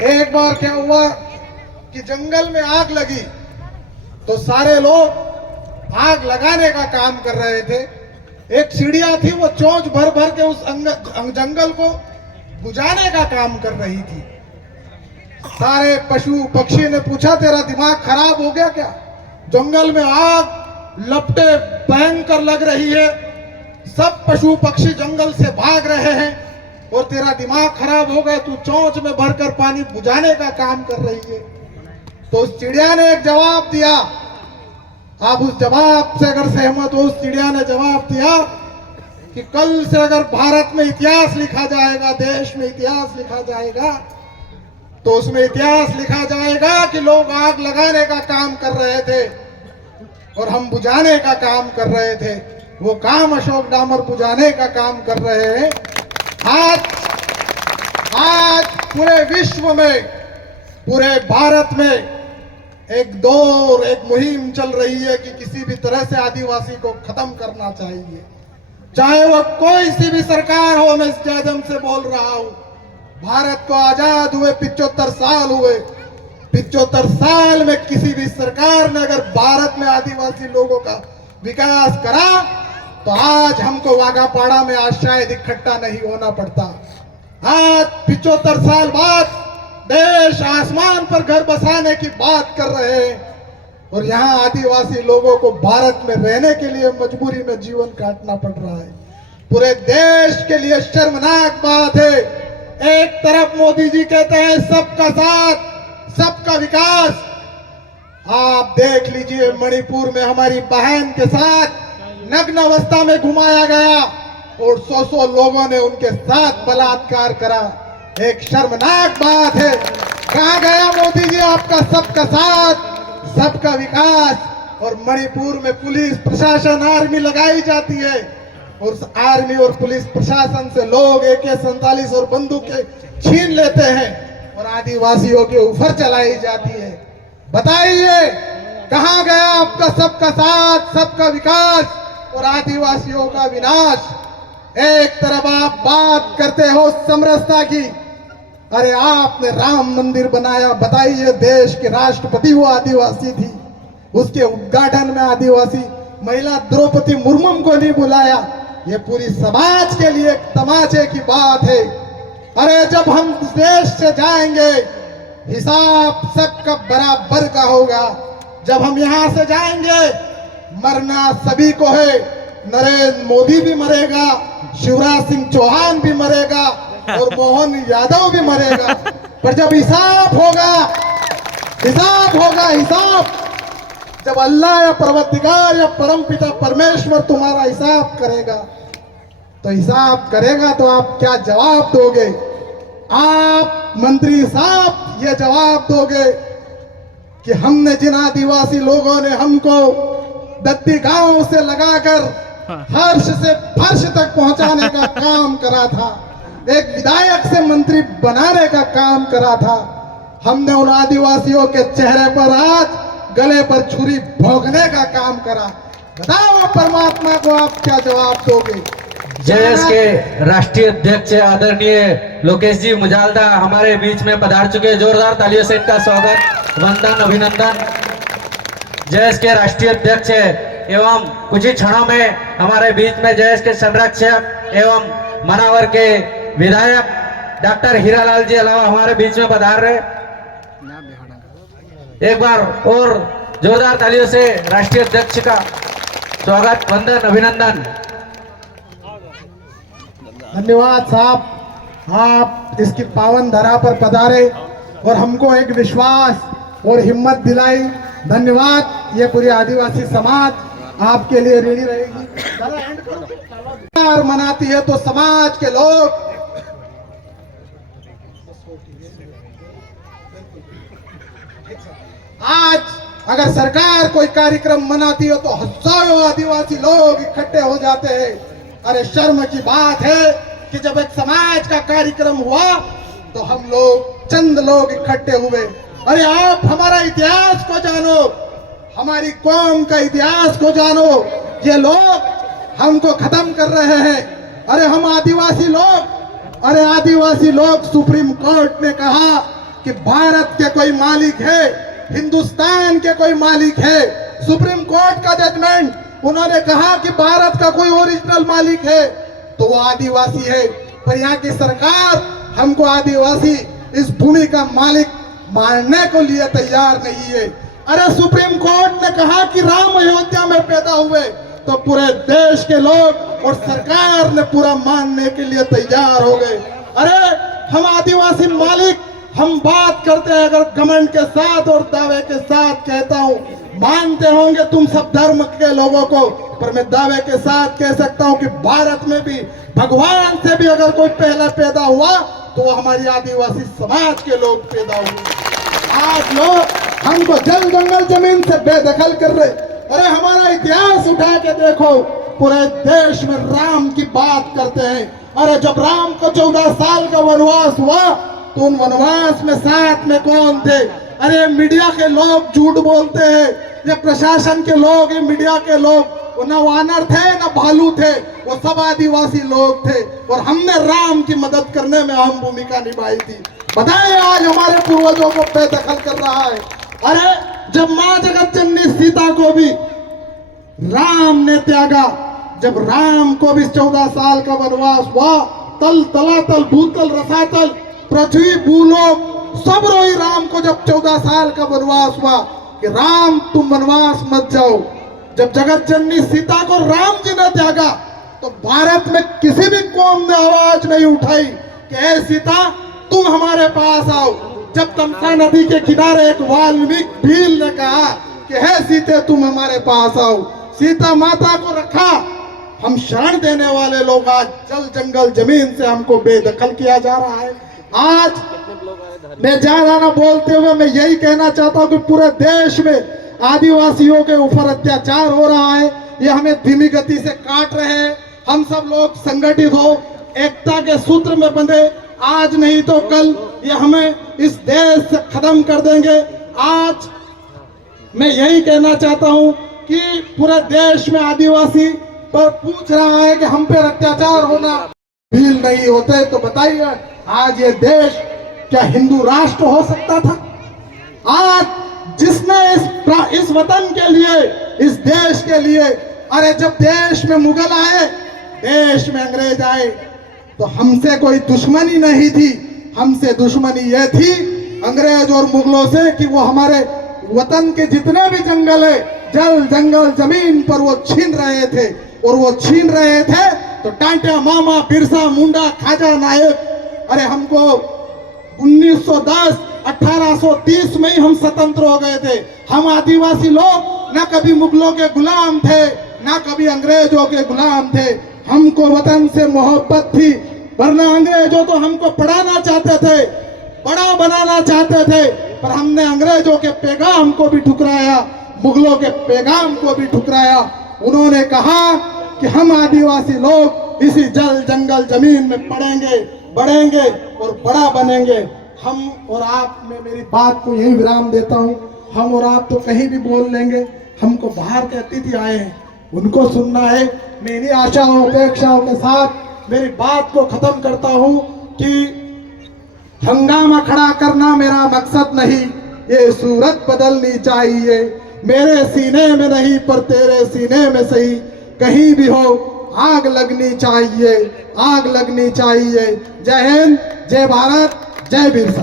एक बार क्या हुआ कि जंगल में आग लगी तो सारे लोग आग लगाने का काम कर रहे थे। एक चिड़िया थी, वो चोंच भर भर के उस जंगल को बुझाने का काम कर रही थी। सारे पशु पक्षी ने पूछा, तेरा दिमाग खराब हो गया क्या? जंगल में आग लपटे भयंकर लग रही है, सब पशु पक्षी जंगल से भाग रहे हैं और तेरा दिमाग खराब हो गया, तू चोंच में भरकर पानी बुझाने का काम कर रही है। तो उस चिड़िया ने एक जवाब दिया। आप उस जवाब से अगर सहमत हो, उस चिड़िया ने जवाब दिया कि कल से अगर भारत में इतिहास लिखा जाएगा, देश में इतिहास लिखा जाएगा, तो उसमें इतिहास लिखा जाएगा कि लोग आग लगाने का काम कर रहे थे और हम बुझाने का काम कर रहे थे। वो काम अशोक डामर बुझाने का काम कर रहे हैं। आज पूरे विश्व में, पूरे भारत में एक दौर, एक मुहिम चल रही है कि किसी भी तरह से आदिवासी को खत्म करना चाहिए, चाहे वो कोई सी भी सरकार हो। मैं इस जन्म से बोल रहा हूं, भारत को आजाद हुए 75 साल हुए। 75 साल में किसी भी सरकार ने अगर भारत में आदिवासी लोगों का विकास करा तो आज हमको वाघापाड़ा में आज शायद इकट्ठा नहीं होना पड़ता। आज 75 साल बाद देश आसमान पर घर बसाने की बात कर रहे हैं और यहाँ आदिवासी लोगों को भारत में रहने के लिए मजबूरी में जीवन काटना पड़ रहा है। पूरे देश के लिए शर्मनाक बात है। एक तरफ मोदी जी कहते हैं सबका साथ, सबका विकास। आप देख लीजिए, मणिपुर में हमारी बहन के साथ नग्न अवस्था में घुमाया गया और 100 लोगों ने उनके साथ बलात्कार करा। एक शर्मनाक बात है। कहां गया मोदी जी आपका सबका साथ, सबका विकास? और मणिपुर में पुलिस प्रशासन, आर्मी लगाई जाती है और उस आर्मी और पुलिस प्रशासन से लोग AK-47 और बंदूकें छीन लेते हैं और आदिवासियों के ऊपर चलाई जाती है। बताइए कहां गया आपका सबका साथ, सबका विकास और आदिवासियों का विनाश? एक तरफ आप बात करते हो समरसता की, अरे आपने राम मंदिर बनाया, बताइए देश के राष्ट्रपति वो आदिवासी थी, उसके उद्घाटन में आदिवासी महिला द्रौपदी मुर्मू को नहीं बुलाया। ये पूरी समाज के लिए एक तमाचे की बात है। अरे जब हम देश से जाएंगे हिसाब सबका बराबर का होगा। जब हम यहाँ से जाएंगे मरना सभी को है। नरेंद्र मोदी भी मरेगा, शिवराज सिंह चौहान भी मरेगा और मोहन यादव भी मरेगा, पर जब हिसाब होगा, हिसाब जब अल्लाह या परवरदिगार या परमपिता परमेश्वर तुम्हारा हिसाब करेगा, तो हिसाब करेगा तो आप क्या जवाब दोगे? आप मंत्री साहब ये जवाब दोगे कि हमने जिन आदिवासी लोगों ने हमको दत्ती गांव से लगाकर फर्श से फर्श तक पहुंचाने का काम करा था, एक विधायक से मंत्री बनाने का काम करा था, हमने उन आदिवासियों के चेहरे पर आज गले पर छुरी भोंकने का काम करा। बताओ परमात्मा को आप क्या जवाब दोगे? जेएस के राष्ट्रीय अध्यक्ष आदरणीय लोकेश जी मुजालदा हमारे बीच में पधार चुके हैं। जोरदार तालियों से इनका स्वागत, वंदन, अभिनंदन। जेएस के राष्ट्रीय अध्यक्ष एवं कुछ ही क्षणों में हमारे बीच में जेएस के संरक्षक एवं मनावर के विधायक डॉक्टर हीरालाल जी अलावा हमारे बीच में पधार रहे। एक बार और जोरदार तालियों से राष्ट्रीय अध्यक्ष का स्वागत, वंदन, अभिनंदन। धन्यवाद साहब, आप इसकी पावन धरा पर पधारे और हमको एक विश्वास और हिम्मत दिलाई। धन्यवाद। ये पूरी आदिवासी समाज आपके लिए ऋणी रहेगी। मनाती है तो समाज के लोग आज अगर सरकार कोई कार्यक्रम मनाती है तो हजारों आदिवासी लोग इकट्ठे हो जाते हैं। अरे शर्म की बात है कि जब एक समाज का कार्यक्रम हुआ तो हम लोग चंद लोग इकट्ठे हुए। अरे आप हमारा इतिहास को जानो, हमारी कौम का इतिहास को जानो। ये लोग हमको खत्म कर रहे हैं। अरे हम आदिवासी लोग, अरे आदिवासी लोग, सुप्रीम कोर्ट ने कहा कि भारत के कोई मालिक है, हिंदुस्तान के कोई मालिक है। सुप्रीम कोर्ट का जजमेंट उन्होंने कहा कि भारत का कोई ओरिजिनल मालिक है तो वो आदिवासी है, पर यहाँ की सरकार हमको आदिवासी इस भूमि का मालिक मानने को लिए तैयार नहीं है। अरे सुप्रीम कोर्ट ने कहा कि राम अयोध्या में पैदा हुए तो पूरे देश के लोग और सरकार ने पूरा मानने के लिए तैयार हो गए। अरे हम आदिवासी मालिक, हम बात करते हैं अगर घमंड के साथ और दावे के साथ कहता हूं, मानते होंगे तुम सब धर्म के लोगों को, पर मैं दावे के साथ कह सकता हूं कि भारत में भी भगवान से भी अगर कोई पहले पैदा हुआ तो वो हमारी आदिवासी समाज के लोग पैदा हुए। आज लोग हमको जल जंगल जमीन से बेदखल कर रहे। अरे हमारा इतिहास उठा के देखो, पूरे देश में राम की बात करते हैं। अरे जब राम को 14 साल का वनवास हुआ तो उन वनवास में साथ में कौन थे? अरे मीडिया के लोग झूठ बोलते हैं, ये प्रशासन के लोग, ये मीडिया के लोग, वो न वानर थे न भालू थे, वो सब आदिवासी लोग थे और हमने राम की मदद करने में अहम भूमिका निभाई थी। बताएं आज हमारे पूर्वजों को बेदखल कर रहा है। अरे जब मां जगत जननी सीता को भी राम ने त्यागा, जब राम को भी 14 साल का वनवास हुआ, तल तलातल भूतल रसातल पृथ्वी भूलोक सब रोई राम को जब 14 साल का वनवास हुआ कि राम तुम वनवास मत जाओ। जब जगत जननी सीता को राम जी ने त्यागा तो भारत में किसी भी कौम ने आवाज नहीं उठाई कि ए सीता तुम हमारे पास आओ। जब तमसा नदी के किनारे एक वाल्मीकि भील ने कहा कि हे सीते तुम हमारे पास आओ, सीता माता को रखा। हम शरण देने वाले लोग आज जल जंगल जमीन से हमको बेदखल किया जा रहा है। आज मैं ज्यादा ना बोलते हुए मैं यही कहना चाहता हूँ कि पूरे देश में आदिवासियों के ऊपर अत्याचार हो रहा है, ये हमें धीमी गति से काट रहे हैं। हम सब लोग संगठित हो, एकता के सूत्र में बंधे, आज नहीं तो कल ये हमें इस देश से खत्म कर देंगे। आज मैं यही कहना चाहता हूं कि पूरे देश में आदिवासी पर पूछ रहा है कि हम पे अत्याचार होना भील नहीं होते तो बताइए आज ये देश क्या हिंदू राष्ट्र हो सकता था? आज जिसने इस वतन के लिए, इस देश के लिए, अरे जब देश में मुगल आए, देश में अंग्रेज आए तो हमसे कोई दुश्मनी नहीं थी, हमसे दुश्मनी ये थी अंग्रेज और मुगलों से कि वो हमारे वतन के जितने भी जंगल है, जल जंगल जमीन पर वो छीन रहे थे। और वो छीन रहे थे तो टांटिया मामा, बिरसा मुंडा, खाजा नायक, अरे हमको 1910 1830 में ही हम स्वतंत्र हो गए थे। हम आदिवासी लोग ना कभी मुगलों के गुलाम थे ना कभी अंग्रेजों के गुलाम थे। हमको वतन से मोहब्बत थी, वरना अंग्रेजों तो हमको पढ़ाना चाहते थे, बड़ा बनाना चाहते थे, पर हमने अंग्रेजों के पैगाम को भी ठुकराया, मुगलों के पैगाम को भी ठुकराया। उन्होंने कहा कि हम आदिवासी लोग इसी जल जंगल जमीन में पढ़ेंगे, बढ़ेंगे और बड़ा बनेंगे। हम और आप, में मेरी बात को यही विराम देता हूँ। हम और आप तो कहीं भी बोल लेंगे, हमको बाहर के अतिथि आए हैं, उनको सुनना है। मैं इन्हीं आशाओं अपेक्षाओं के साथ मेरी बात को खत्म करता हूँ कि हंगामा खड़ा करना मेरा मकसद नहीं, ये सूरत बदलनी चाहिए। मेरे सीने में नहीं पर तेरे सीने में सही, कहीं भी हो आग लगनी चाहिए, आग लगनी चाहिए। जय हिंद, जय भारत, जय बिरसा।